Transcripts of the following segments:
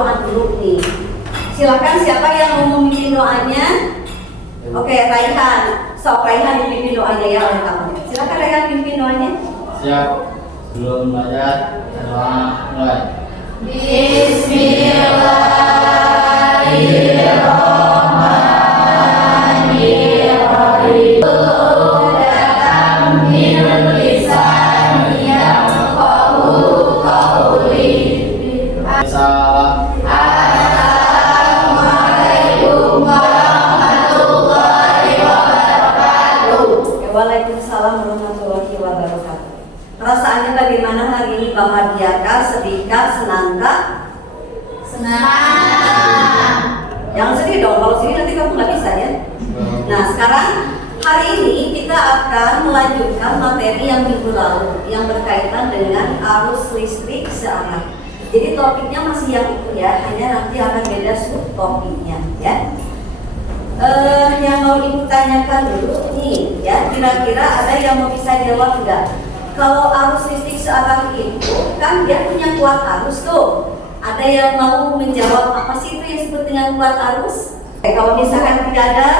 doa dulu nih. Silakan siapa yang mau memimpin doanya? Oke, Raihan. Sok Raihan dipimpin doanya ya oleh kamu. Silakan Raihan pimpin doanya. Siap. Sebelum belajar, doa mulai. Salam. Waalaikumsalam warahmatullahi wabarakatuh. Perasaannya bagaimana hari ini? Bahagiakah, sedihkah, senangkah? Senang. Jangan sedih dong, kalau sedih nanti kamu nggak bisa ya. Nah sekarang hari ini kita akan melanjutkan materi yang minggu lalu yang berkaitan dengan arus listrik searah. Jadi topiknya masih yang itu ya, hanya nanti akan beda subtopiknya ya. Yang mau ibu tanyakan dulu nih ya, kira-kira ada yang mau bisa jawab nggak? Kalau arus listrik searah itu kan dia punya kuat arus tuh. Ada yang mau menjawab apa sih itu yang disebut dengan kuat arus? Kalau misalkan tidak ada,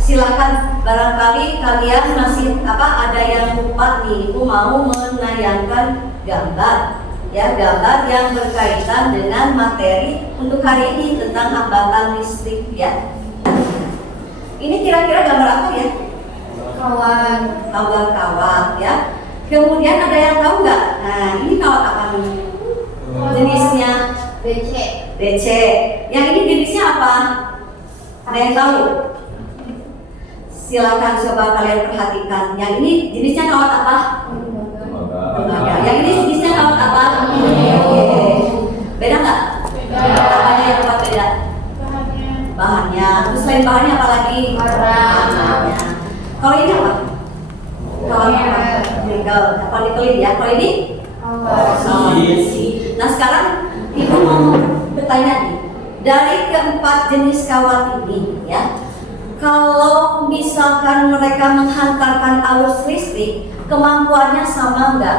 silakan, barangkali kalian masih ada yang lupa nih, ibu mau menayangkan gambar ya, gambar yang berkaitan dengan materi untuk hari ini tentang hambatan listrik ya. Ini kira-kira gambar apa ya? Kawan. Kawat ya. Kemudian ada yang tahu nggak? Nah ini kawat apa nih? Jenisnya DC. DC. Yang ini jenisnya apa? Ada yang tahu? Silakan coba kalian perhatikan. Yang ini jenisnya kawat apa? Tembaga. Yang ini jenisnya kawat apa? Beda nggak? Beda. Apanya yang buat beda? Bahannya. Terus selain bahannya apa lagi? Warnanya. Kalau ini apa? Kalau ini apa? Nikel. Apa nikelin ya? Kalau ini? Besi. Nah sekarang ibu mau bertanya nih, dari keempat jenis kawat ini ya, kalau misalkan mereka menghantarkan arus listrik, kemampuannya sama nggak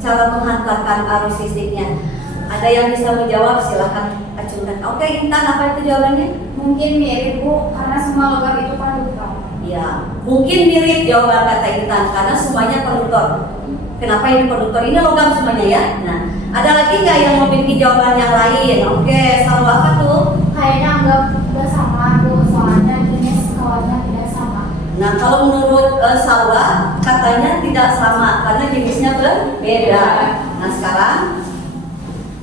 cara menghantarkan arus listriknya? Ada yang bisa menjawab? Silahkan acungkan. Oke, Intan, apa itu jawabannya? Mungkin mirip Bu, karena semua logam itu konduktor. Ya, mungkin mirip jawaban kata Intan karena semuanya konduktor. Kenapa ini konduktor? Ini logam semuanya ya. Nah, ada lagi nggak yang memiliki jawaban yang lain? Oke, selalu apa tuh? Kayaknya nggak sama Bu, soalnya jenis kawatnya tidak sama. Nah, kalau menurut Salwa katanya tidak sama karena jenisnya berbeda. Nah, sekarang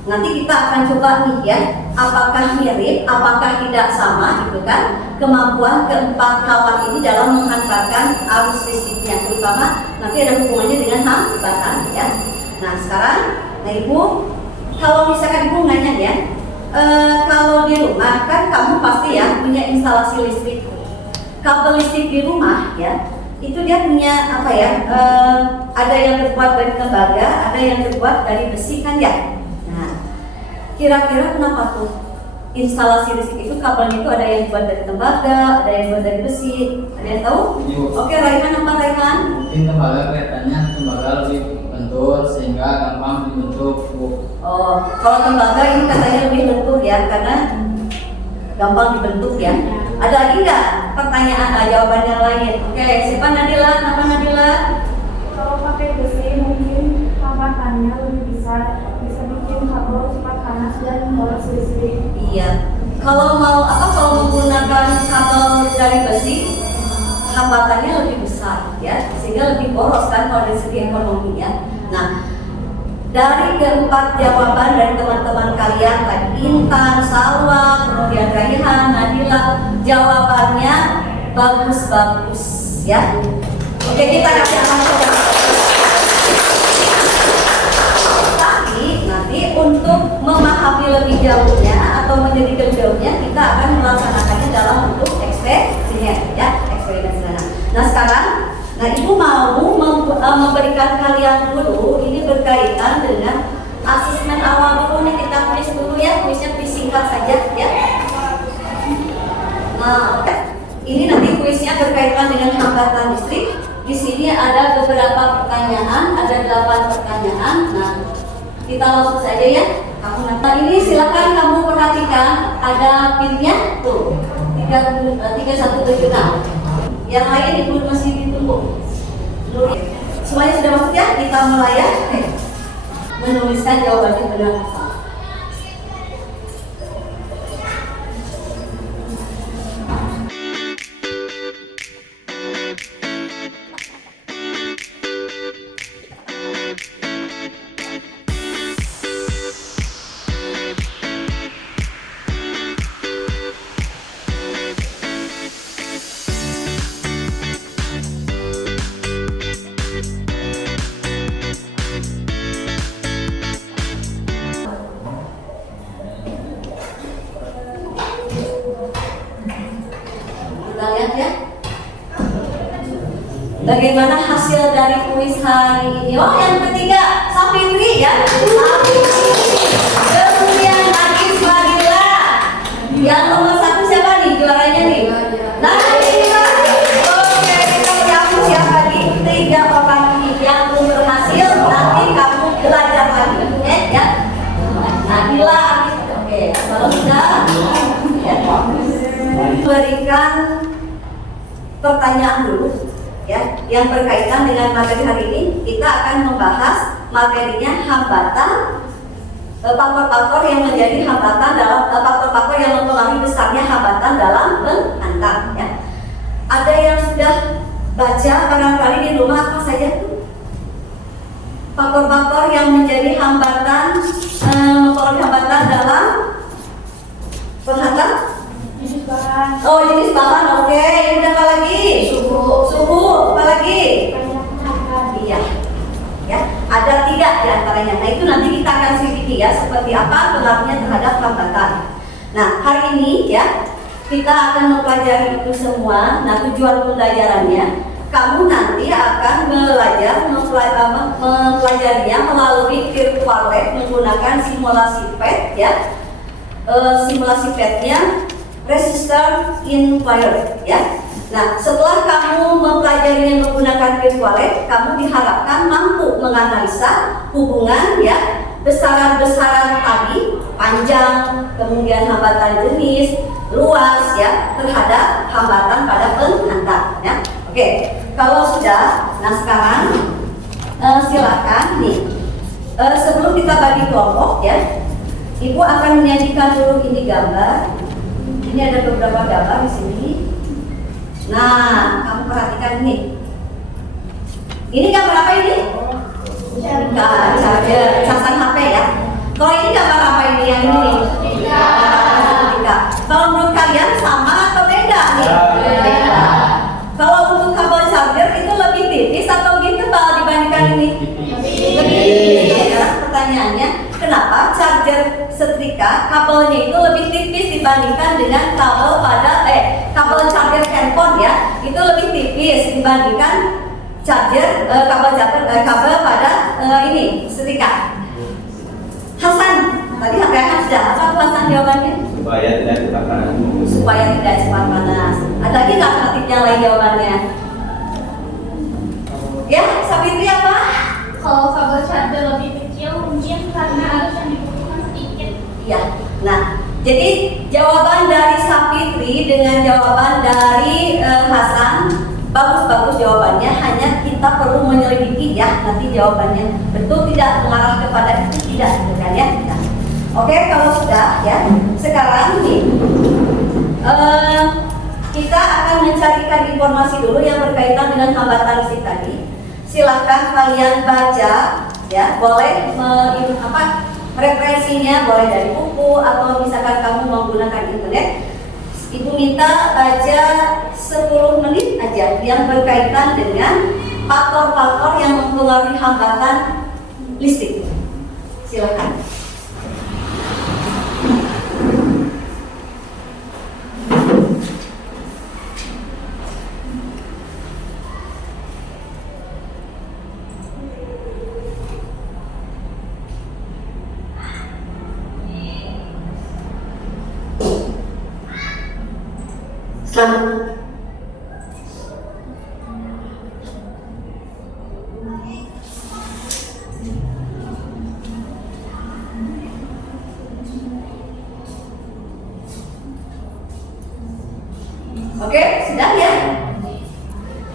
nanti kita akan coba nih ya, apakah mirip, apakah tidak sama gitu kan kemampuan keempat kawat ini dalam menghantarkan arus listriknya, terutama nanti ada hubungannya dengan hambatan ya. Nah sekarang, nah ibu, kalau misalkan ibu nanya ya, kalau di rumah kan kamu pasti ya punya instalasi listrik, kabel listrik di rumah ya, itu dia punya apa ya, ada yang terbuat dari tembaga, ada yang terbuat dari besi kan ya. Kira-kira kenapa tuh instalasi listrik itu kabelnya itu ada yang dibuat dari tembaga, ada yang dibuat dari besi, ada yang tahu? Oke, Raihan apa Raihan? Mungkin tembaga kelihatannya tembaga lebih lentur sehingga gampang dibentuk. Oh, kalau tembaga ini katanya lebih lentur ya karena gampang dibentuk ya. Ada lagi nggak pertanyaan, jawaban yang lain? Oke, siapa Nadila? Kenapa Nadila? Kalau pakai besi mungkin hambatannya lebih bisa bikin kabel cepat panas dan boros listrik. Iya. Kalau menggunakan kabel dari besi, hambatannya lebih besar ya, sehingga lebih boros kan kalau dari segi ekonomi ya. Nah, dari keempat jawaban dari teman-teman kalian tadi, Intan, Salwa, kemudian Raihan, Nadila, jawabannya bagus-bagus ya. Oke, kita akan coba. Tapi nanti untuk memahami lebih jauhnya atau menjadi jauhnya, kita akan melaksanakannya dalam bentuk eksperimen ya, eksperimen sederhana. Nah sekarang, ibu mau memberikan kalian dulu ini berkaitan dengan asesmen awal dulu nih, kita tulis dulu ya, tulisnya singkat saja ya. Nah, ini nanti kuisnya berkaitan dengan hambatan listrik. Di sini ada beberapa pertanyaan, ada 8 pertanyaan. Nah, kita langsung saja ya. Kamu nanti ini silakan kamu perhatikan ada pinnya tuh 3176. Yang lain ibu masih ditunggu. Semuanya sudah masuk ya? Kita mulai ya. Menuliskan jawabannya benar atau salah. Kita lihat ya. Bagaimana hasil dari kuis hari ini? Oh, yang ketiga, Safitri ya. Safitri. Kemudian Agis Fadila. Yang nomor 1 siapa nih juaranya nih? Nadira. Oke, kita menyapu siapa nih? 3 orang ini yang belum berhasil. Nanti kamu belajar lagi, ya. Nadila, Agis. Oke, kalau sudah, ya. Berikan pertanyaan dulu ya yang berkaitan dengan materi hari ini. Kita akan membahas materinya hambatan, faktor-faktor yang menjadi hambatan dalam faktor-faktor yang mempengaruhi besarnya hambatan dalam mengantar ya. Ada yang sudah baca barangkali di rumah apa saja tuh faktor-faktor yang menjadi hambatan, mempengaruhi hambatan dalam penghantar. Oh, jenis bahan, oke. Yang udah apa lagi? Suhu, apa lagi? Iya, ya. Ada 3 di antaranya. Nah, itu nanti kita akan selidiki ya, seperti apa pengaruhnya terhadap hambatan. Nah, hari ini ya kita akan mempelajari itu semua. Nah, tujuan pembelajarannya, kamu nanti akan mempelajarinya melalui virtual lab menggunakan simulasi PET ya. Simulasi PET-nya resistor in fire ya. Nah, setelah kamu mempelajarinya menggunakan virtual lab, kamu diharapkan mampu menganalisa hubungan ya besaran-besaran tadi, panjang, kemudian hambatan jenis, luas ya terhadap hambatan pada penghantar ya. Oke, kalau sudah, nah sekarang silakan nih. Sebelum kita bagi kelompok ya, Ibu akan menyajikan dulu ini gambar. Ini ada beberapa gambar di sini. Nah, kamu perhatikan ini. Ini gambar apa ini? Charger, casan HP ya. Kalau ini gambar apa ini? Yang ini nih? Kalau menurut kalian sama atau beda nih? Beda. Kalau untuk kabel charger itu lebih tipis atau lebih tebal dibandingkan ini? Lebih tipis. Ya, pertanyaannya, kenapa charger setrika kabelnya itu lebih tipis dibandingkan dengan kabel pada kabel charger handphone ya, itu lebih tipis dibandingkan charger kabel pada ini setrika. Hasan, tadi Hasan sudah apa Hasan jawabannya? Supaya tidak cepat panas. Supaya tidak cepat panas. Ada lagi nggak alternatif yang lain jawabannya? Ya, Safitri apa? Kalau kabel charger lebih kecil mungkin karena arus yang dibutuhkan sedikit. Ya, nah jadi jawaban dari Safitri dengan jawaban dari Hasan bagus-bagus jawabannya, hanya kita perlu menyelidiki ya nanti jawabannya betul tidak mengarah kepada itu tidak, bukan ya? Nah, oke, kalau sudah ya sekarang nih kita akan mencarikan informasi dulu yang berkaitan dengan hambatan listrik tadi. Silahkan kalian baca ya, boleh referensinya boleh dari buku atau misalkan kamu menggunakan internet. Ibu minta baca 10 menit aja yang berkaitan dengan faktor-faktor yang mempengaruhi hambatan listrik. Silahkan. Selamat. Oke, sudah ya?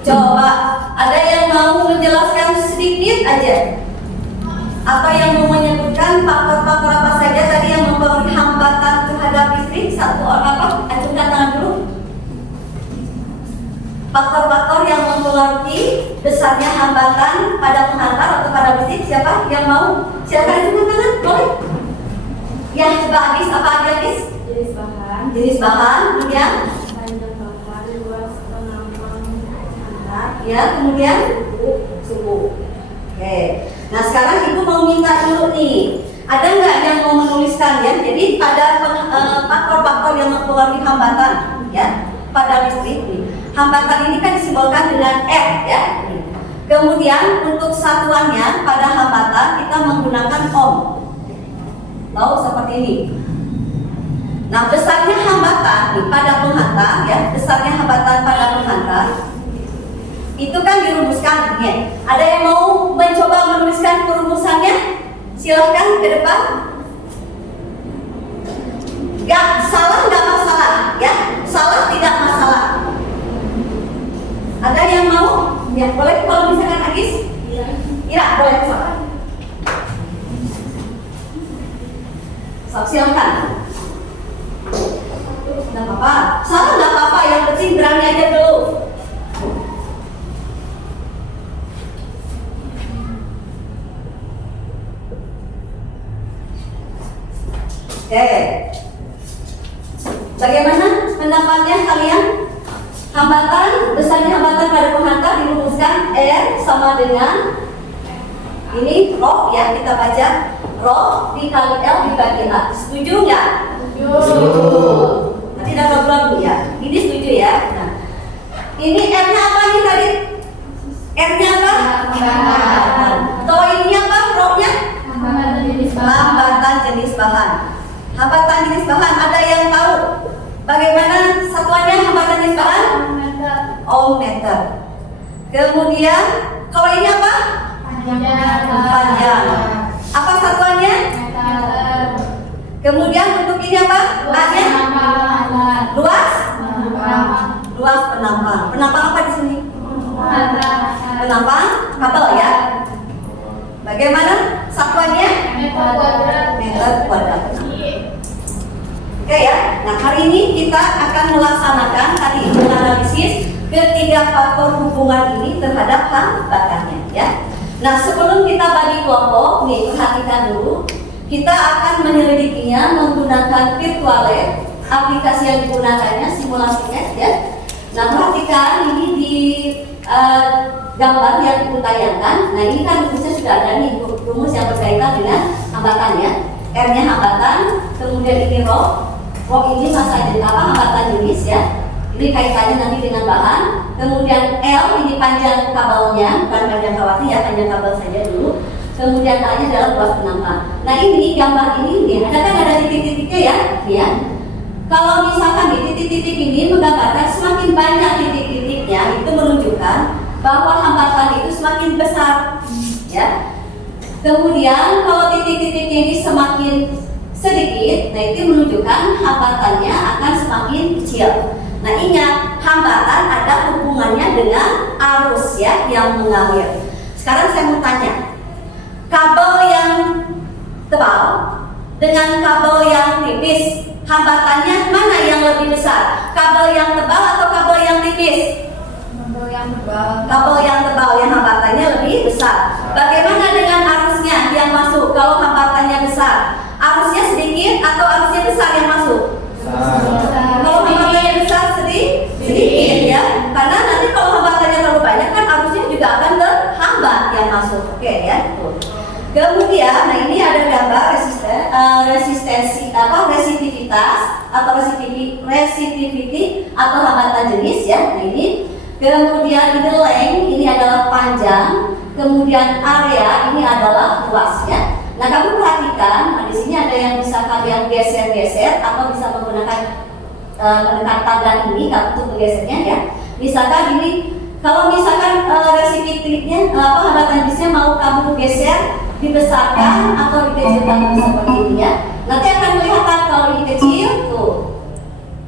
Coba ada yang mau menjelaskan sedikit aja, atau yang mau menyebutkan faktor-faktor apa saja tadi yang mempengaruhi hambatan terhadap listrik? Satu orang apa? Acungkan tangan dulu. Faktor-faktor yang mempengaruhi besarnya hambatan pada penghantar atau pada listrik, siapa yang mau? Silakan acungkan tangan, boleh? Ya, coba Agis, apa aja Agis? Jenis bahan, Jenis bahan, kemudian panjang bahan, luas penampang hantar, ya, kemudian suhu. Oke. Nah sekarang ibu mau minta dulu nih, ada nggak yang mau menuliskan ya? Jadi pada faktor-faktor yang mempengaruhi hambatan ya pada listrik nih. Hambatan ini kan disimbolkan dengan R ya. Kemudian untuk satuannya pada hambatan kita menggunakan ohm. Tahu seperti ini. Nah besarnya hambatan nih pada penghantar ya, besarnya hambatan pada penghantar itu kan dirumuskan ya. Ada yang mau mencoba menuliskan perumusannya? Silahkan ke depan. Gak salah, gak masalah ya. Salah tidak masalah. Ada yang mau? Ya boleh, kalau misalkan Agis? Iya, boleh salah. Silahkan. Gak apa-apa. Salah gak apa-apa, yang penting berani aja dulu. Oke, bagaimana pendapatnya kalian? Hambatan, besarnya hambatan pada penghantar dirumuskan R sama dengan ini rho ya, kita baca rho dikali L dibagi A. Setuju nggak? Setuju. Nanti ada ragu-ragu ya. Ini setuju ya. Nah, ini R-nya apa nih tadi? R-nya apa? Hambatan. Kalau ini apa? Rho-nya? Hambatan jenis bahan. Hambatan jenis bahan. Hambatan jenis bahan, ada yang tahu bagaimana satuannya hambatan jenis bahan? Ohm meter. Kemudian kalau ini apa? Panjang. Apa satuannya? Meter. Kemudian untuk ini apa? A-nya? Luas? Luas penampang. Penampang apa di sini? Penampang kabel ya. Bagaimana satuannya? Meter kuadrat. Oke ya. Nah hari ini kita akan melaksanakan tadi menganalisis ketiga faktor hubungan ini terhadap hambatannya ya. Nah sebelum kita bagi kelompok, nih perhatikan dulu. Kita akan menyelidikinya menggunakan virtual lab. Aplikasi yang digunakannya simulasi tes ya. Nah perhatikan ini di gambar yang ibu tayangkan. Nah ini kan rumusnya sudah ada nih, rumus yang berkaitan dengan hambatan ya. R-nya hambatan, kemudian ini rho ini masa hambatan jenis ya. Ini kaitannya nanti dengan bahan. Kemudian L ini panjang kabelnya, bukan panjang kawatnya ya, panjang kabel saja dulu. Kemudian A-nya adalah luas penampang. Nah ini gambar ini nih, ada titik-titiknya ya, ya. Kalau misalkan di titik-titik ini menggambarkan semakin banyak titik-titiknya, itu menunjukkan bahwa hambatan itu semakin besar, ya. Kemudian kalau titik-titiknya ini semakin sedikit, nah itu menunjukkan hambatannya akan semakin kecil. Nah ingat, hambatan ada hubungannya dengan arus ya yang mengalir. Sekarang saya mau tanya, kabel yang tebal dengan kabel yang tipis, hambatannya mana yang lebih besar? Kabel yang tebal atau kabel yang tipis? Kabel yang tebal. Kabel yang tebal yang hambatannya lebih besar. Bagaimana dengan arusnya yang masuk? Kalau hambatannya besar, arusnya sedikit atau arusnya besar yang masuk? Kalau hambatannya besar sedikit ya, karena nanti kalau hambatannya terlalu banyak kan arusnya juga akan terhambat yang masuk. Oke ya. Kemudian, nah ini ada gambar resistivity atau resistivity atau hambatan jenis ya. Nah ini. Kemudian ini length, ini adalah panjang. Kemudian area ini adalah luas ya. Nah kamu perhatikan, nah, di sini ada yang bisa kalian geser-geser atau bisa menggunakan menekan tanda ini untuk menggesernya ya. Misalkan ini, kalau misalkan resistivity-nya hambatan jenisnya mau kamu geser, dibesarkan atau dikecilkan seperti ini ya. Nanti akan kelihatan kalau ini kecil tuh.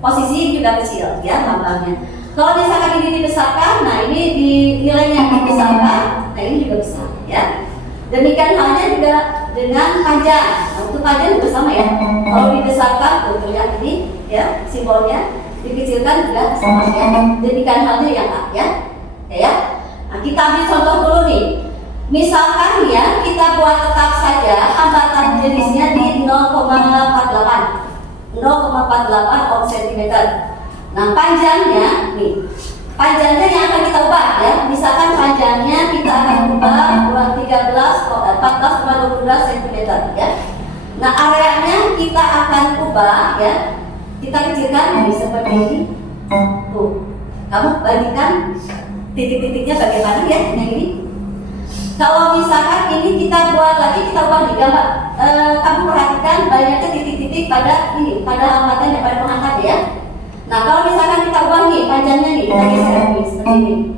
posisi juga kecil ya lambangnya. Kalau misalkan ini dibesarkan, nah ini di nilainya dibesarkan, nah ini juga besar ya. Demikian halnya juga dengan panjang. Nah, untuk panjang juga sama ya. Kalau dibesarkan, tuh lihat ini ya simbolnya, dikecilkan juga sama ya. Demikian halnya yang A ya. Ya. Nah, kita ambil contoh dulu nih. Misalkan ya kita buat tetap saja hambatan jenisnya di 0,48 cm. Nah panjangnya nih, panjangnya yang akan kita ubah ya. Misalkan panjangnya kita akan ubah 14,12 cm ya. Nah areanya kita akan ubah ya. Kita kecilkan ini seperti ini. Tuh, kamu bandingkan titik-titiknya bagaimana ya dengan ini. Kalau misalkan ini kita buat lagi, kita ubah nih gambar. Kamu perhatikan banyaknya titik-titik pada ini, pada hambatan yang pada pengangkat ya. Nah kalau misalkan kita ubah nih panjangnya nih, kita geser nih seperti ini.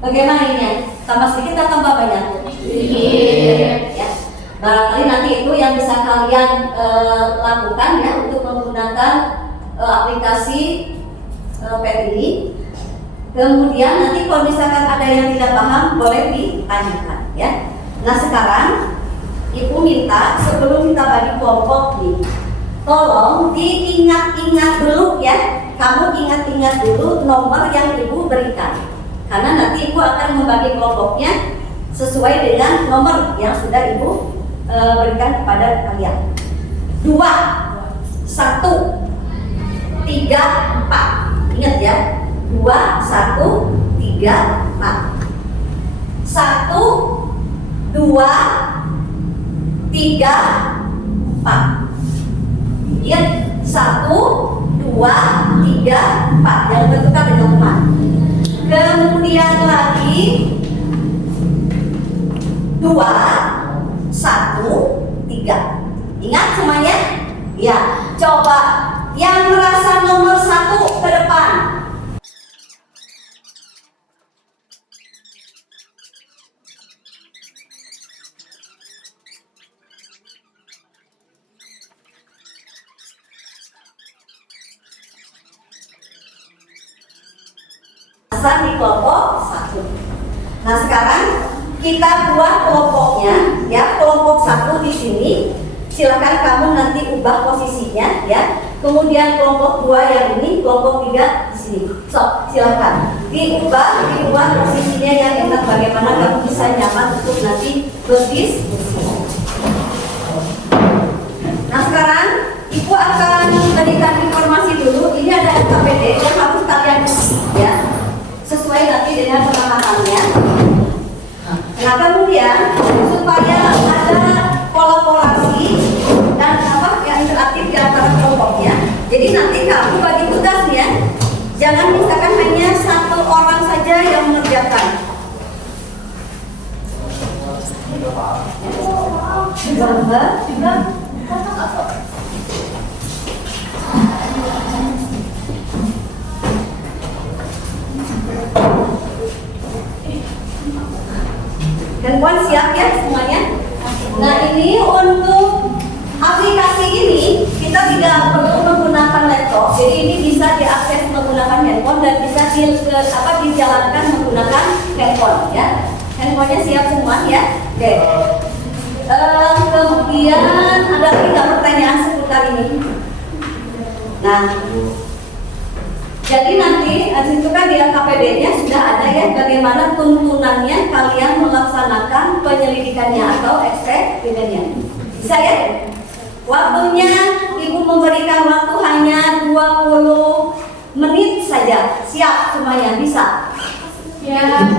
Bagaimana ini ya? Tambah sedikit atau tambah banyak? Sedikit. Ya. Barangkali nanti itu yang bisa kalian lakukan ya untuk menggunakan aplikasi PET ini. Kemudian nanti kalau misalkan ada yang tidak paham boleh ditanyakan ya. Nah sekarang Ibu minta sebelum kita bagi kelompok nih, tolong diingat-ingat dulu ya. Kamu ingat-ingat dulu nomor yang Ibu berikan, karena nanti Ibu akan membagi kelompoknya sesuai dengan nomor yang sudah Ibu berikan kepada kalian. 2, 1, 3, 4. Ingat ya. 2, 1, 3, 4. 1, 2, 3, 4. Ingat 1, 2, 3, 4. Yang bentukkan dengan teman. Kemudian lagi 2, 1, 3. Ingat semuanya? Ya. Coba yang merasa nomor 1 ke depan. Di kelompok 1. Nah sekarang kita buat kelompoknya ya, kelompok 1 di sini. Silakan kamu nanti ubah posisinya ya. Kemudian kelompok 2 yang ini, kelompok 3 di sini. So silakan diubah posisinya yang enak, bagaimana kamu bisa nyaman untuk nanti berdiskusi. Nah sekarang Ibu akan memberikan informasi dulu. Ini ada LKPD yang harus kalian ya, sesuai nanti dengan pemahamannya. Nah kemudian supaya ada kolaborasi dan yang interaktif di antara kelompoknya, jadi nanti kamu bagi tugasnya, jangan misalkan hanya 1 orang saja yang mengerjakan. Handphone siap ya semuanya? Nah ini untuk aplikasi ini kita tidak perlu menggunakan laptop, jadi ini bisa diakses menggunakan handphone dan bisa dijalankan menggunakan handphone ya. Handphonenya siap semua ya? Oke. Kemudian ada lagi nggak pertanyaan seputar ini? Nah, jadi nanti itu kan di LKPD-nya sudah ada ya bagaimana tuntunannya kalian melaksanakan penyelidikannya atau eksperimennya. Bisa ya? Waktunya Ibu memberikan waktu hanya 20 menit saja. Siap semuanya? Bisa? Ya.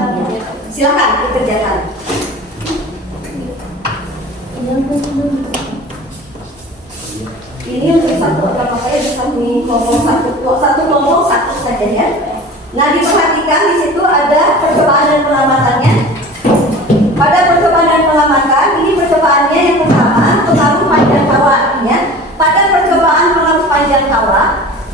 Silakan dikerjakan. Ini untuk satu apa saya bisa di kelompok satu kelompok satu saja ya. Nah diperhatikan di situ ada percobaan dan pelamatannya. Pada percobaan dan pelamatan ini percobaannya yang pertama pengaruh panjang kawat ya. Pada percobaan pengaruh panjang kawat,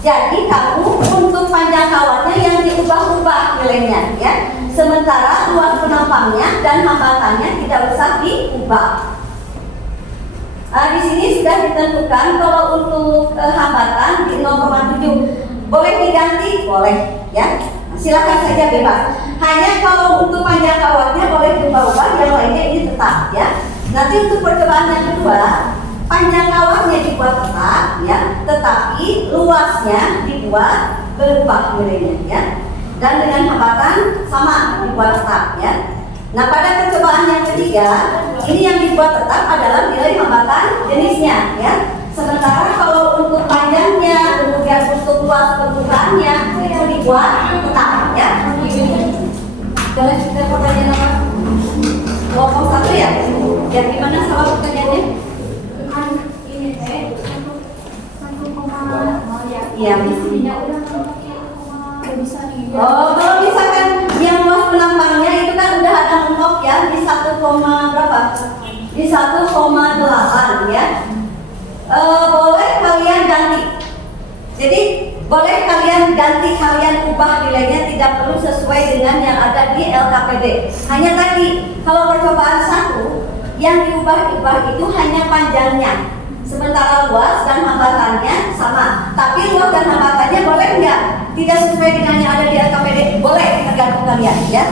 jadi kamu untuk panjang kawatnya yang diubah-ubah nilainya ya. Sementara luas penampangnya dan hambatannya tidak usah diubah. Di sini sudah ditentukan kalau untuk hambatan di 0,7 boleh ya. Nah, silakan saja bebas. Hanya kalau untuk panjang kawatnya boleh diubah-ubah, yang lainnya ini tetap ya. Nanti untuk percobaan yang kedua, panjang kawatnya dibuat tetap ya, tetapi luasnya dibuat berubah nilainya ya. Dan dengan hambatan sama dibuat tetap ya. Nah, pada percobaan yang ketiga, ini yang dibuat tetap adalah nilai hambatan jenisnya ya. Sementara kalau untuk panjangnya, kemudian untuk luas permukaannya itu dibuat tetap ya. Boleh kita pertanyaan apa? Kelompok satu ya? Ya gimana sama pertanyaannya? Kan ini teh 1,0 ya. Iya. Tidak udah pakai udah bisa nih. Oh, kalau misalkan yang luas penampangnya itu kan udah ada mentok ya di 1, berapa? Di 1,8 ya. Boleh kalian ganti. Jadi boleh kalian ganti, kalian ubah nilainya, tidak perlu sesuai dengan yang ada di LKPD. Hanya tadi kalau percobaan 1 yang diubah-ubah itu hanya panjangnya, sementara luas dan hambatannya sama. Tapi luas dan hambatannya boleh nggak? Tidak sesuai dengan yang ada di LKPD, boleh, tergantung kalian ya.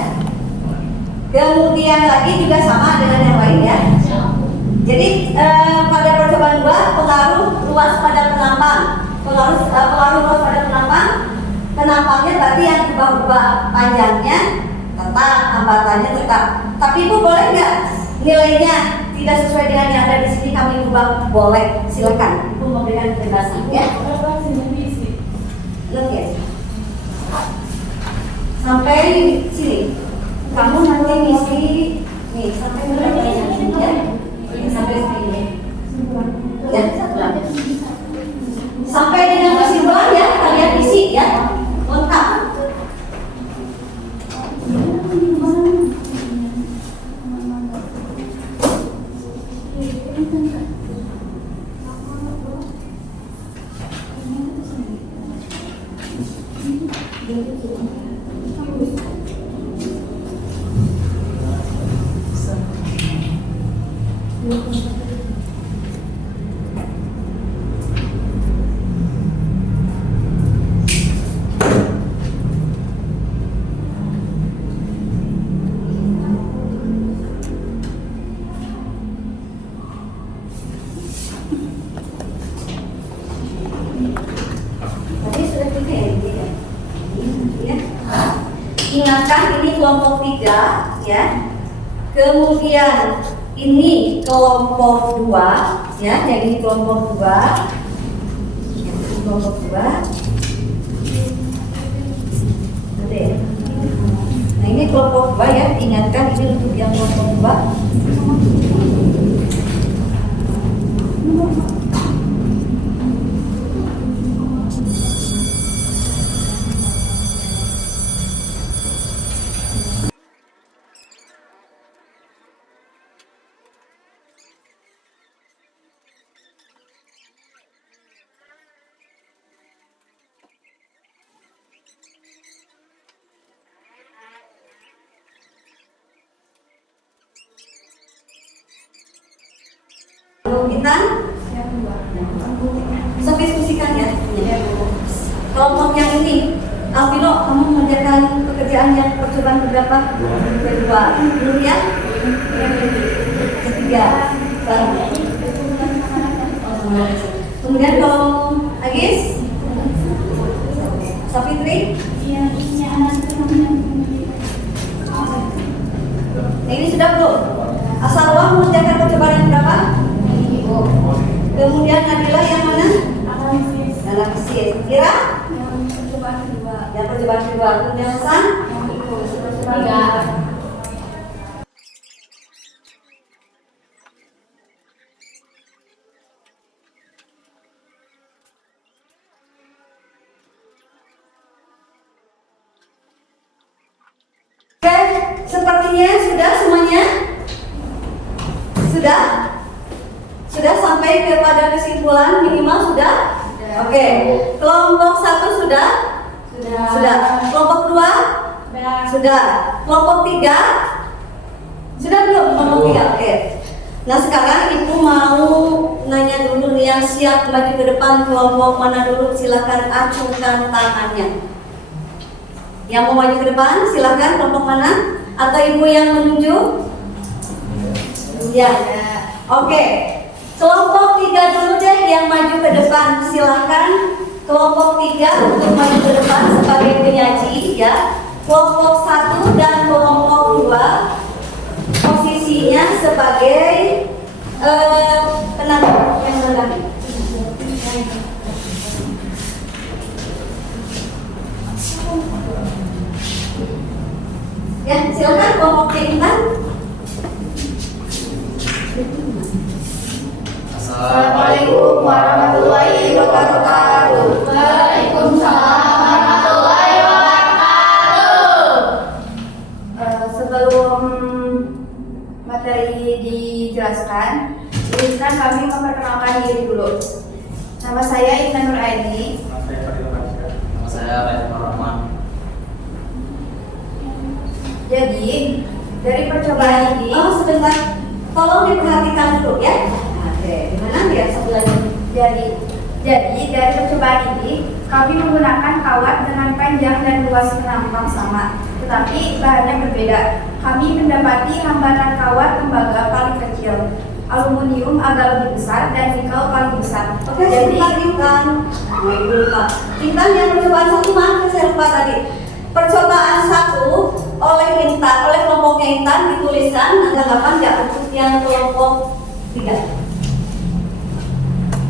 Kemudian lagi juga sama dengan yang lain ya. Jadi pada percobaan 2 pengaruh luas pada penampang, pengaruh luas pada penampang, penampangnya berarti yang berubah-ubah, panjangnya tetap, hambatannya tetap. Tapi Ibu boleh nggak nilainya tidak sesuai dengan yang ada di sini kami ubah? Boleh, silakan. Ibu memberikan kebebasan ya. Lihat ya. Sampai sini. Kamu nanti misi nih sampai berapa ya? Sampai sini. Ya, sampai dengan kesimpulan ya, kalian isi ya, lengkap. Ingatkan ini kelompok 3 ya. Kemudian ini kelompok 2 ya, yang ini kelompok 2. Yang ini kelompok 2. Ada ya? Nah, ini kelompok 2 ya, ingatkan ini untuk yang kelompok 2. Kita diskusikan ya. Kelompok yang ini, Alvino, kamu mengerjakan pekerjaan yang percobaan berapa? Kedua. Kemudian ketiga. Kemudian kalau Agis, Safitri, nah, ini sudah belum? Asal uang mengerjakan percobaan yang berapa? Kemudian Nadila yang mana? Analisis. Kira? Yang percobaan kedua. Yang percobaan kedua. Kemudian San? Percobaan tiga. Oke, sepertinya sudah semuanya? Sudah? Sudah sampai kepada kesimpulan minimal sudah? Oke. Kelompok 1 sudah? Sudah. Kelompok 2? Sudah. Kelompok 3? Sudah belum? Kelompok 3. Oke. Nah, sekarang Ibu mau nanya dulu nih yang siap maju ke depan, kelompok mana dulu, silakan acungkan tangannya. Yang mau maju ke depan, silakan kelompok mana? Atau ibu yang menunjuk? Ya. Oke. Kelompok 3 dulu deh yang maju ke depan. Silakan kelompok 3 untuk maju ke depan sebagai penyaji ya. Kelompok 1 dan kelompok 2 posisinya sebagai penanda yang menangani. Ya, silakan kelompok Intan. Assalamualaikum warahmatullahi wabarakatuh. Waalaikumsalam warahmatullahi wabarakatuh. Sebelum materi dijelaskan, izinkan kami memperkenalkan diri dulu. Nama saya Intan Nuraini. Nama saya Faizal Rahman. Jadi, dari percobaan ini, Oh, sebentar. Tolong diperhatikan dulu ya. Oke, gimana biar sebelahnya? Jadi dari percobaan ini, kami menggunakan kawat dengan panjang dan luas penampang sama, tetapi bahannya berbeda. Kami mendapati hambatan kawat tembaga paling kecil, aluminium agak lebih besar, dan nikel paling besar. Oke, sebentar Intan. Dulu Pak. Intan yang percobaan 1 maaf saya lupa tadi. Percobaan 1 oleh Intan, oleh kelompoknya Intan dituliskan tanggapan nggak untuk yang kelompok 3.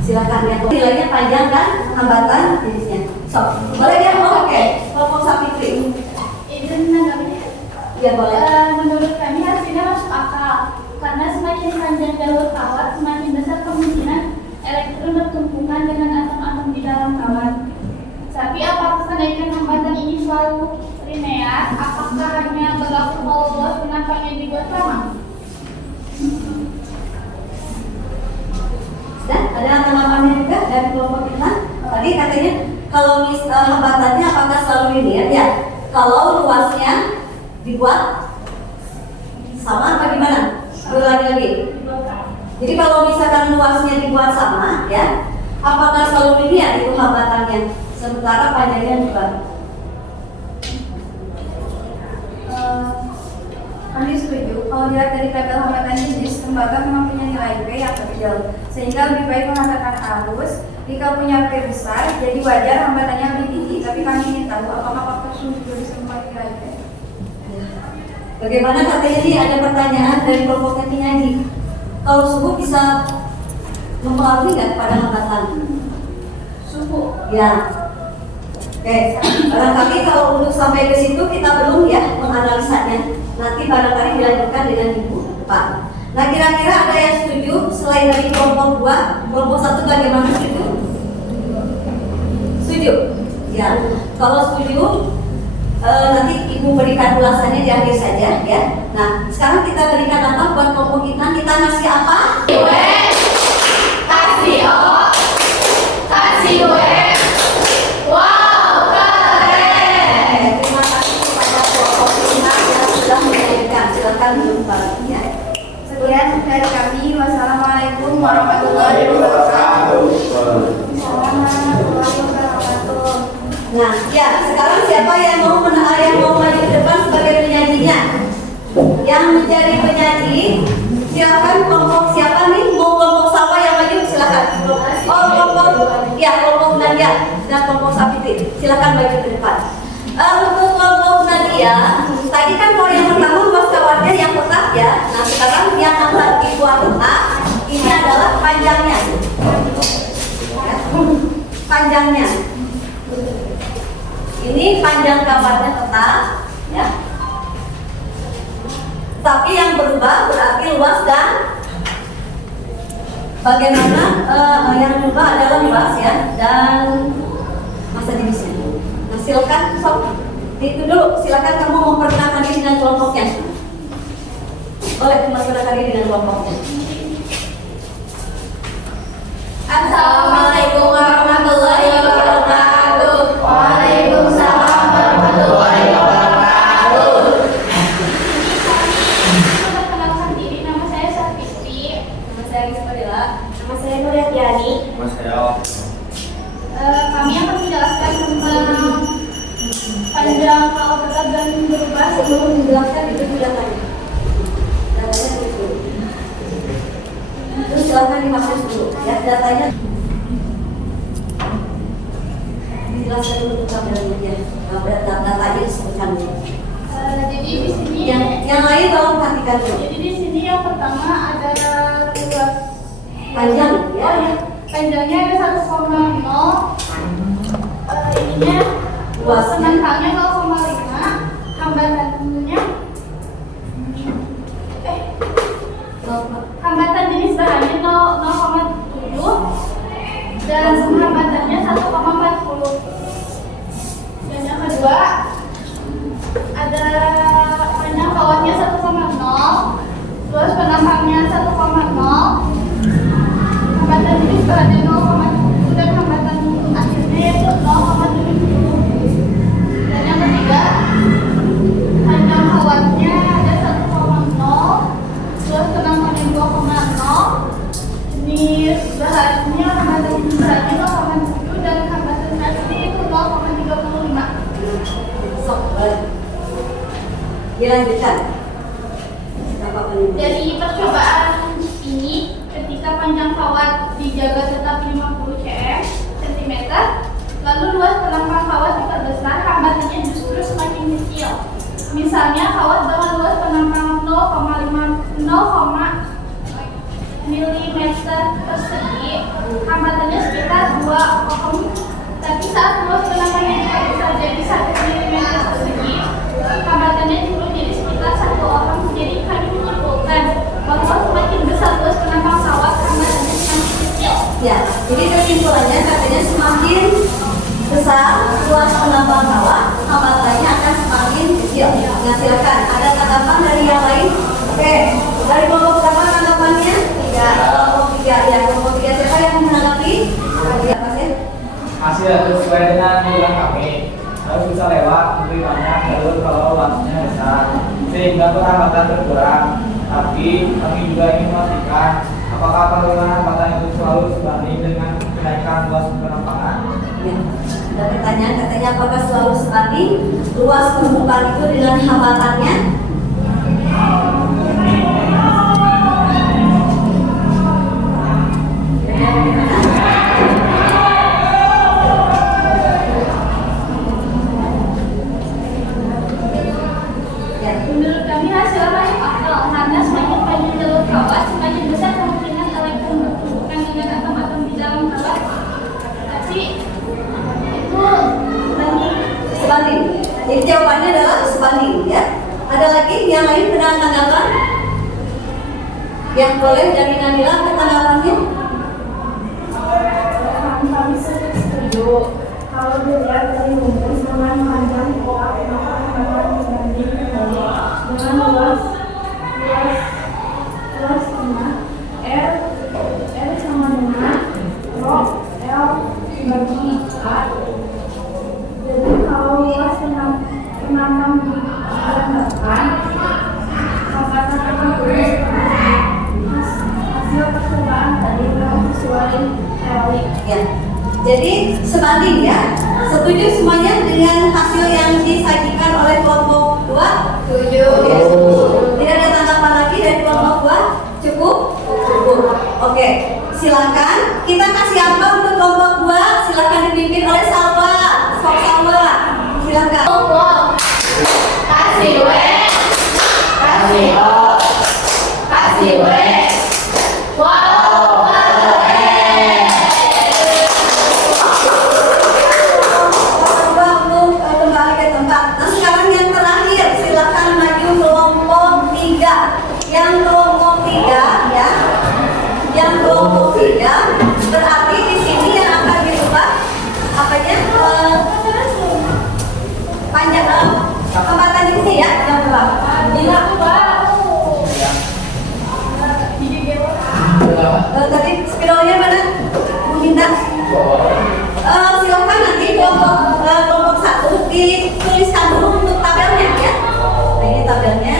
Silakan ya. Nilainya panjang kan, hambatan jenisnya. So, boleh ya? Oh, oke. Kelompok Sapitri. Izin menanggapinya. Ya boleh. Menurut kami hasilnya masuk akal karena semakin panjang jalur kawat semakin besar kemungkinan elektron bertumpukan dengan atom-atom di dalam kawat. Tapi apakah kenaikan hambatan ini selalu linear? Apakah hanya berlaku kalau luas penampangnya dibuat lama? Dan ada tanggapannya juga dari kelompok Intan. Tadi katanya kalau hambatannya apakah selalu linear? Ya. Kalau luasnya dibuat sama apa gimana? Ulangi lagi. Jadi kalau misalkan luasnya dibuat sama, ya, apakah selalu linear itu hambatannya? Sementara panjangnya juga. Kami setuju kalau dilihat dari tabel hambatan jenis, tembaga memang punya nilai P yang kecil, sehingga lebih baik mengatakan arus. Jika punya P besar, jadi wajar hambatannya lebih tinggi. Tapi kami ingin tahu apakah faktor suhu juga bisa membuat nilai P. Bagaimana katanya ini ada pertanyaan dari kelompok penyaji. Kalau suhu bisa mempengaruhi nggak pada hambatan? Suhu. Ya. Oke, barangkali kalau untuk sampai ke situ kita belum ya menganalisanya. Nanti barangkali dilanjutkan dengan Ibu Pak. Nah, kira-kira ada yang setuju selain dari kelompok 2, kelompok 1 bagaimana setuju? Setuju? Ya. Kalau setuju, nanti Ibu berikan ulasannya di akhir saja ya. Nah, sekarang kita berikan apa buat kelompok kita? Kita ngasih apa? Kasih O, kasih W. Wow, keren. Terima kasih kepada kelompok kita yang sudah memberikan. Silakan Ibu ya. Sekian dari kami. Wassalamualaikum warahmatullahi wabarakatuh. Nah, ya sekarang siapa yang mau maju ke depan sebagai penyajinya? Yang menjadi penyaji, silakan kelompok siapa nih? Mau kelompok siapa yang maju? Silakan. Oh, kelompok Nadia dan kelompok Sapiti. Silakan maju ke depan. Untuk kelompok Nadia, tadi kan kalau yang pertama luas kawatnya yang kotak ya. Nah, sekarang yang akan dibuat kotak ini adalah panjangnya. Ya, panjangnya. Ini panjang kawatnya tetap, ya. Tapi yang berubah berarti luas dan bagaimana yang berubah adalah luas ya dan masa jenisnya. Nah, silakan sob itu dulu. Silakan kamu memperkenalkan diri dengan kelompoknya. Boleh memperkenalkan diri dengan kelompoknya. Assalamualaikum warahmatullahi wabarakatuh. Waalaikumsalam warahmatullahi wabarakatuh. Perkenalkan diri, nama saya Safitri. Nama saya Gispadila. Nama saya Nuriani. Mas Hel. Kami akan menjelaskan tentang panjang kawat berubah Sebelum menjelaskan itu datanya. Datanya dulu. Terus silakan dihapus dulu ya datanya. Dijelaskan dulu tabelnya ya. Datanya disebutkan dulu. jadi di sini Yang lain tolong perhatikan dulu. jadi di sini yang pertama ada luas Panjang ya. oh ya panjangnya ada 1,0 ininya Luas penentangnya 0,5 hambatannya hambatan jenis bahannya 0,7 dan hambatannya 1,40. Dan yang kedua ada panjang kawatnya 1,0, terus penampangnya 1,0, hambatan jenis bahannya 0,7 dan hambatan akhirnya yaitu 0,70. Dan yang ketiga panjang kawatnya ada 1,0, terus penampangnya 2,0, jenis bahannya hambatan bahannya 0,7 dan hambatan asli itu 0,35. Sok. Dilanjutkan. Apa penunjuk? Dari percobaan ini, ketika panjang kawat dijaga tetap 50 cm, lalu luas penampang kawat diperbesar, hambatannya justru semakin kecil. Misalnya kawat dengan luas penampang 0,5 mm persegi, hambatannya sekitar 2 ohm. Tapi saat luas penampangnya diperbesar jadi 1 mm persegi, hambatannya turun jadi sekitar 1 ohm. Jadi kami menyimpulkan bahwa semakin besar luas penampang kawat, hambatannya semakin kecil. Ya, jadi kesimpulannya katanya semakin besar luas penampang kawat, hambatannya akan semakin kecil. Nah silakan, ada tanggapan dari yang lain? Oke, dari kelompok berapa tanggapannya? 3. Kelompok 3, ya kelompok 3 siapa yang menanggapi? Ya, Mas ya? Hasil sesuai dengan nilai kami harus bisa lewat lebih banyak jalur kalau luasnya besar sehingga perhambatan berkurang. Tapi kami juga ingin memastikan apakah penurunan hambatan itu selalu sebanding dengan kenaikan luas penampangan. Ya. Ada pertanyaan katanya apakah selalu sebanding luas permukaan itu dengan hambatannya? Menurut kami hasil masuk akal karena semakin panjang jalur kawat, semakin besar kemungkinan elektron bertumbukan dengan atom-atom di dalam kawat. Tapi itu Sebanding. Jadi jawabannya adalah sebanding ya. Ada lagi yang lain pernah tanggapan? Yang boleh dari Nabila ke tanggapannya? Kami setuju. Kalau dilihat dari rumus dengan panjang kawat maka hambatan dibanding dengan luas tengah R sama dengan rho L bagi A. Jadi kalau luas penambang direndahkan, hambatan akan terus hasil percobaan tadi memang sesuai teori. Ya. Jadi sebanding ya. Setuju semuanya dengan hasil yang disajikan oleh kelompok 2? Setuju. Oke, tidak ada tanggapan lagi dari kelompok 2? Cukup? Cukup. Oke, silakan. Kita kasih apa untuk kelompok 2? Silakan dipimpin oleh Salwa. Sok Salwa. Silakan. kasih W, kasih O, kasih W. Untuk kembali ke tempat. Nah sekarang yang terakhir silakan maju kelompok 3. Yang kelompok 3 ya. Yang kelompok 3 berarti di sini yang akan dirubah apanya? Panjang hambatan ini ya yang berubah. Tadi spidolnya mana? Minta. Silakan nanti kelompok 1 dituliskan dulu untuk tabelnya ya. Nah ini tabelnya.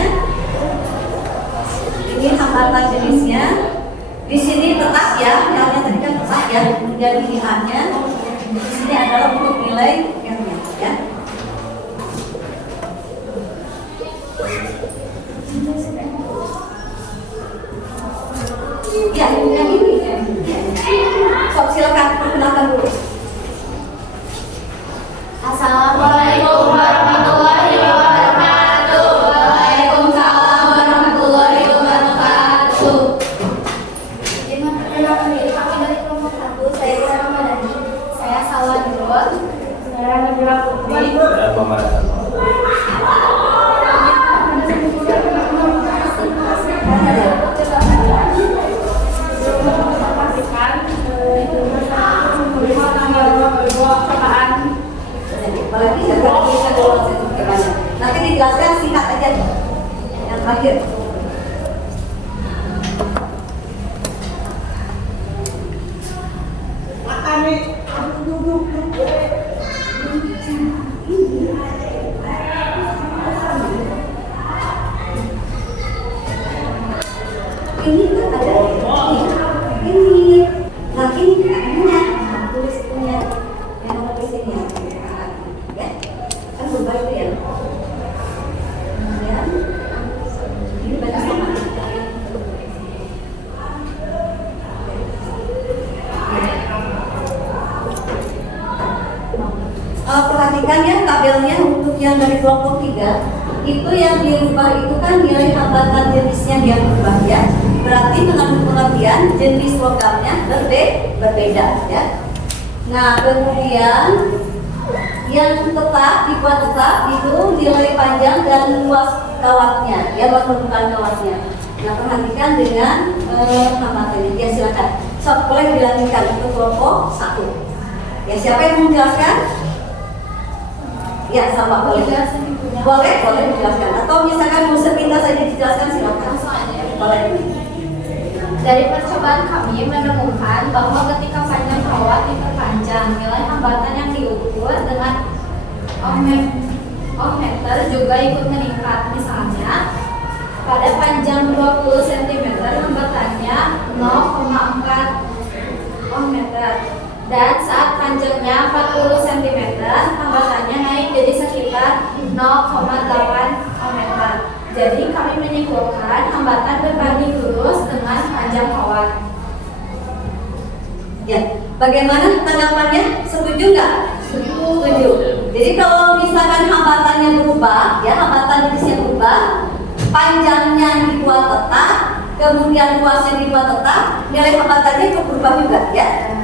Ini hambatan jenisnya. Di sini tetap ya, nilainya tadi kan tetap ya, menjadi pilihannya. Di sini adalah untuk nilai yang ya. Saya Nabila Putri. Dan pemanasan. Nanti dijelaskan singkat aja yang terakhir. Ini kan ada ini. Nah ini punya tulis punya yang nomor di sini ya. Kan berubah itu ya. Kemudian ini baca sama. Perhatikan ya tabelnya untuk yang dari kelompok 3 itu yang dirubah itu kan nilai hambatan jenisnya yang berubah ya. Berarti mengandung pengertian jenis logamnya berbeda ya. Nah kemudian yang tetap dibuat tetap itu nilai panjang dan luas kawatnya ya, luas permukaan kawatnya. Nah perhatikan dengan hambatannya ya, silakan. So, boleh dilanjutkan untuk kelompok 1 ya. Siapa yang mau menjelaskan? Ya sama boleh. Boleh dijelaskan atau misalkan mau sepintas saja dijelaskan silakan. Boleh. Dari percobaan kami menemukan bahwa ketika panjang kawat diperpanjang, nilai hambatan yang diukur dengan ohmmeter juga ikut meningkat. Misalnya, pada panjang 20 cm hambatannya 0,4 ohmmeter. Dan saat panjangnya 40 cm, hambatannya naik jadi sekitar 0,8 ohmmeter. Jadi kami menyimpulkan hambatan berbanding lurus dengan panjang kawat. Ya, bagaimana tanggapannya? Setuju nggak? Setuju. Jadi kalau misalkan hambatannya berubah, ya hambatan jenisnya berubah, panjangnya dibuat tetap, kemudian luasnya dibuat tetap, nilai hambatannya ikut berubah juga, ya?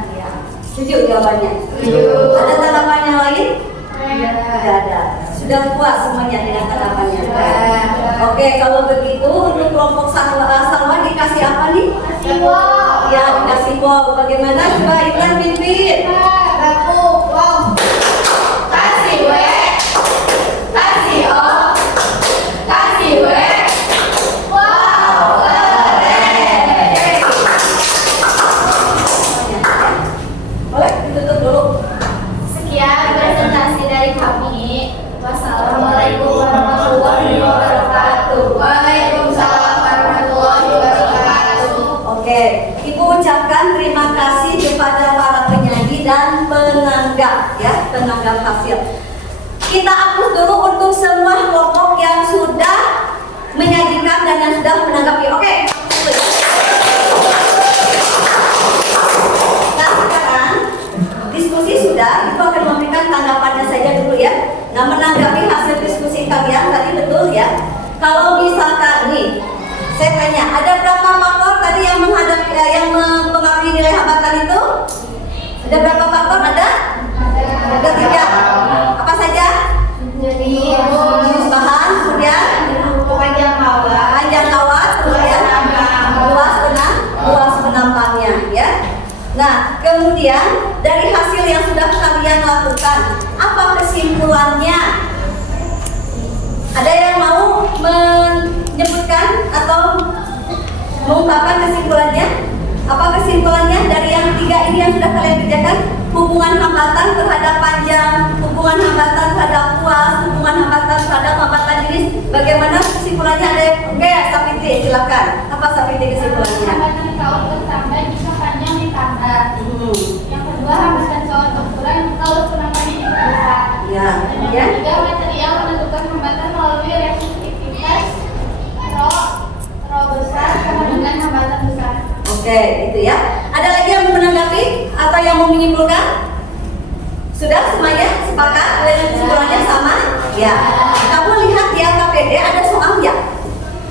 Setuju jawabannya? Setuju. Ada tanggapan yang lain? Tidak ada. Sudah puas semuanya dengan tanggapannya? Oke, kalau begitu untuk kelompok Salwa dikasih apa nih? Kasih wow. Ya, dikasih wow. Bagaimana? Coba Iklan pimpin. Aku wow. Kasih W. Kasih O. Kasih W. Wow. Keren. Boleh ditutup dulu. Sekian presentasi dari kami. Wassalamualaikum warahmatullahi wabarakatuh. Waalaikumsalam warahmatullahi wabarakatuh. Oke, Ibu ucapkan terima kasih kepada para penyanyi dan penanggap ya, penanggap hasil. Kita hapus dulu untuk semua kelompok yang sudah menyajikan dan yang sudah menanggapi. Oke. Nah sekarang diskusi sudah, itu akan memberikan tanggapannya saja dulu ya. Nah menanggapi hasil diskusi kalian tadi betul ya. Kalau misalkan nih, saya tanya, ada berapa faktor tadi yang menghadapi yang mempengaruhi nilai hambatan itu? Ada berapa faktor? Ada 3. Apa saja? Jenis bahan, kemudian panjang kawat, kemudian luas penampangnya ya. Nah, kemudian dari hasil yang sudah kalian lakukan, apa kesimpulannya? Ada yang mau menyebutkan atau mengungkapkan kesimpulannya? Apa kesimpulannya dari yang 3 ini yang sudah kalian kerjakan? Hubungan hambatan terhadap panjang, hubungan hambatan terhadap luas, hubungan hambatan terhadap hambatan jenis. Bagaimana kesimpulannya? Ada yang oke, Sapiti silakan. Apa Sapiti kesimpulannya? Hambatan kawat bertambah jika panjang ditambah. Yang kedua, hambatan kawat berkurang jika luas penampangnya diperluas. Ya, Dan yang ketiga, material menentukan hambatan melalui reaktivitas rho besar sama dengan hambatan besar. Oke, itu ya. Ada lagi yang mau menanggapi atau yang mau menyimpulkan? Sudah semuanya sepakat dengan kesimpulannya sama? Ya. Kamu lihat di KPD ada soal ya?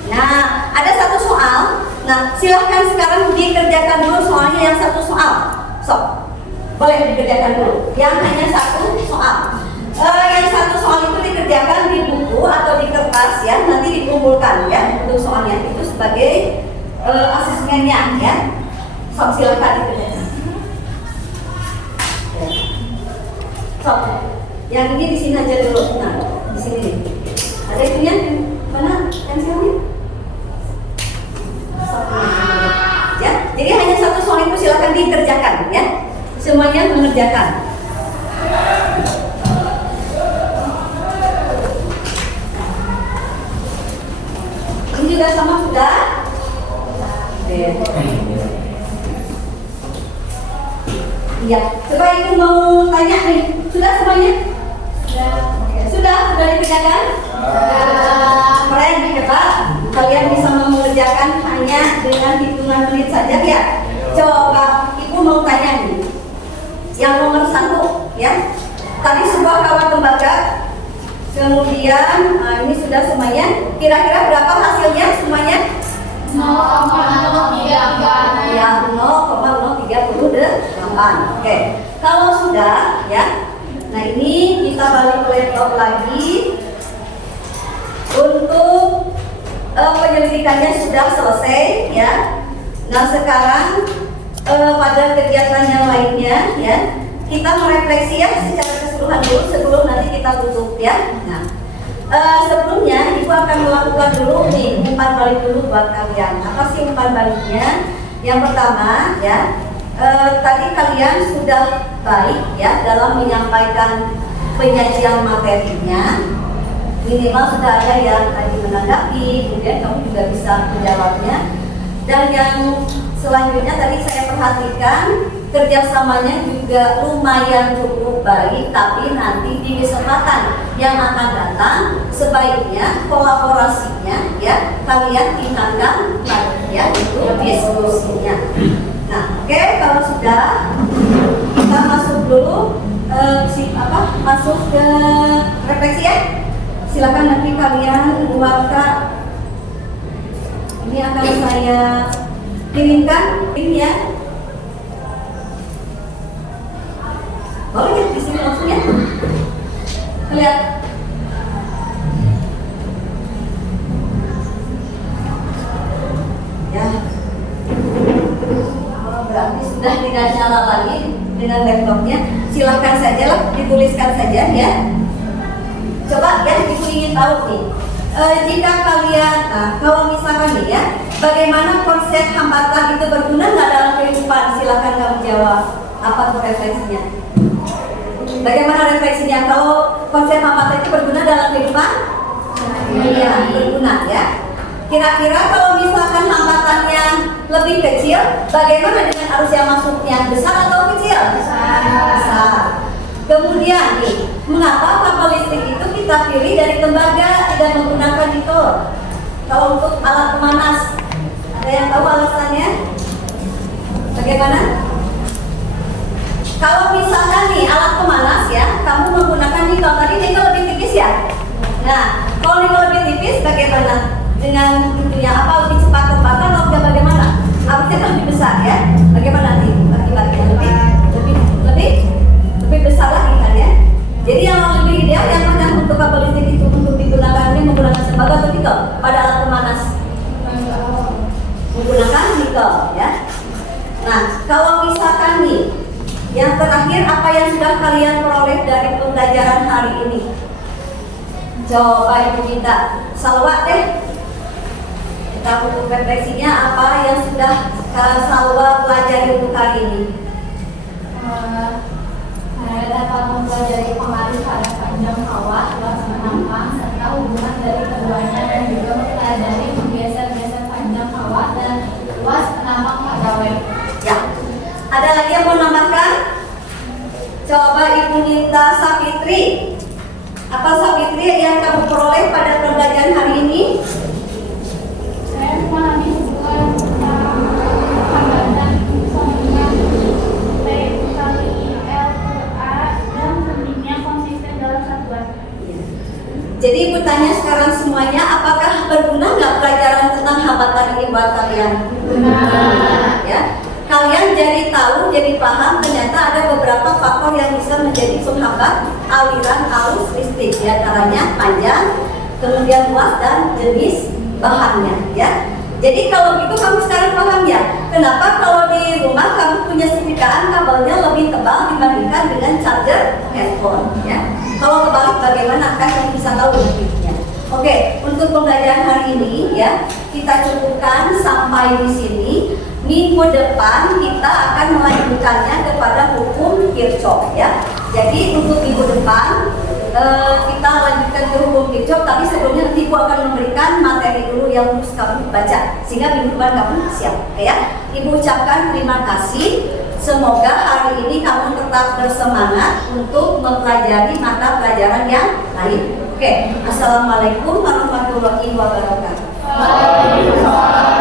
Nah, ada 1 soal. Nah, silahkan sekarang dikerjakan dulu soalnya yang 1 soal. So, Boleh dikerjakan dulu. Yang hanya satu soal. Yang satu soal itu dikerjakan di buku atau di kertas ya, nanti dikumpulkan ya untuk soalnya itu sebagai asesmennya ya. So, silakan dikerjakan. So, yang ini di sini aja dulu. Nah, di sini. Ada itunya? Mana pensilnya? Ya, jadi hanya satu soal itu silakan dikerjakan ya. Semuanya mengerjakan. Ini juga sama sudah? Iya, coba ibu mau tanya nih, sudah semuanya? Sudah dikerjakan? Kalian hebat, kalian bisa mengerjakan hanya dengan hitungan menit saja ya. Coba ibu mau tanya nih, yang nomor 1 ya. Tadi sebuah kawat tembaga, kemudian ini sudah semuanya. Kira-kira berapa hasilnya semuanya? 0,038. Ya, 0,038. Oke, kalau sudah ya, nah ini kita balik ke laptop lagi. Untuk penyelidikannya sudah selesai ya. Nah sekarang pada kegiatan yang lainnya ya, kita merefleksi ya secara keseluruhan dulu sebelum nanti kita tutup ya. Nah sebelumnya ibu akan melakukan dulu nih umpan balik dulu buat kalian. Apa sih umpan baliknya? Yang pertama ya, tadi kalian sudah baik ya dalam menyampaikan penyajian materinya. Minimal sudah ada yang tadi menanggapi, kemudian kamu juga bisa menjawabnya. Dan yang selanjutnya tadi saya perhatikan kerjasamanya juga lumayan cukup baik, tapi nanti di kesempatan yang akan datang sebaiknya kolaborasinya ya kalian tingkatkan lagi ya itu diskusinya. Nah, oke, kalau sudah kita masuk dulu masuk ke refleksi ya. Silakan nanti kalian buatkan. Ini akan saya kirimkan link ya. Boleh ya di sini langsung ya. Lihat. Ya. Berarti sudah tidak nyala lagi dengan laptopnya. Silakan saja lah dituliskan saja ya. Coba ya, ibu ingin tahu nih, jika kalian, kalau misalkan nih ya, bagaimana konsep hambatan itu berguna nggak dalam kehidupan? Silakan kamu jawab. Apa tuh refleksinya? Bagaimana refleksinya? Kalau konsep hambatan itu berguna dalam kehidupan? Iya, berguna ya. Kira-kira kalau misalkan hambatannya lebih kecil, bagaimana dengan arus yang masuknya? Besar atau kecil? Besar. Kemudian nih, mengapa kapal listrik itu kita pilih dari tembaga tidak menggunakan nikel? Kalau untuk alat pemanas, ada yang tahu alasannya? Bagaimana? Kalau misalkan nih alat pemanas ya, kamu menggunakan nikel, tadi nikel lebih tipis ya? Nah, kalau nikel lebih tipis bagaimana? Dengan tentunya apa lebih cepat terbakar atau bagaimana? Arusnya kan lebih besar ya? Bagaimana nanti? Bagi-baginya lebih besar lagi kan ya. Jadi yang lebih ideal yang mana untuk kabel listrik itu untuk digunakannya menggunakan tembaga atau nikel pada alat pemanas? Menggunakan nikel ya. Nah kalau misalkan nih yang terakhir apa yang sudah kalian peroleh dari pembelajaran hari ini? Coba ibu minta Salwa deh. Kita untuk refleksinya apa yang sudah Salwa pelajari untuk hari ini? Saya dapat mempelajari pengaruh pada panjang kawat, luas penampang, serta hubungan dari keduanya dan juga mempelajari menggeser-geser panjang kawat dan luas penampang pegawai. Ya, ada lagi yang mau nambahkan? Coba ibu minta Sapitri. Apa Sapitri yang kamu peroleh pada pembelajaran hari ini? Saya memahami hubungan antara hambatan sampingan P kali L per A dan pentingnya konsisten dalam satuan. Jadi ibu tanya sekarang semuanya, apakah berguna nggak pelajaran tentang hambatan ini buat kalian? Benar. Ya. kalian jadi tahu, jadi paham ternyata ada beberapa faktor yang bisa menjadi penghambat aliran arus listrik. Di antaranya panjang, kemudian luas dan jenis bahannya ya. Jadi kalau gitu kamu sekarang paham ya, kenapa kalau di rumah kamu punya setikaan kabelnya lebih tebal dibandingkan dengan charger handphone ya. Kalau kebalik bagaimana kan kamu bisa tahu bentuknya. Oke, untuk pembelajaran hari ini ya, kita cukupkan sampai di sini. Minggu depan kita akan melanjutkannya kepada hukum Kirchhoff ya. Jadi untuk minggu depan kita lanjutkan ke hukum Kirchhoff, tapi sebelumnya nanti Ibu akan memberikan materi dulu yang harus kamu baca sehingga minggu depan kamu siap ya. Ibu ucapkan terima kasih. Semoga hari ini kamu tetap bersemangat untuk mempelajari mata pelajaran yang lain. Oke, assalamualaikum warahmatullahi wabarakatuh. Waalaikumsalam.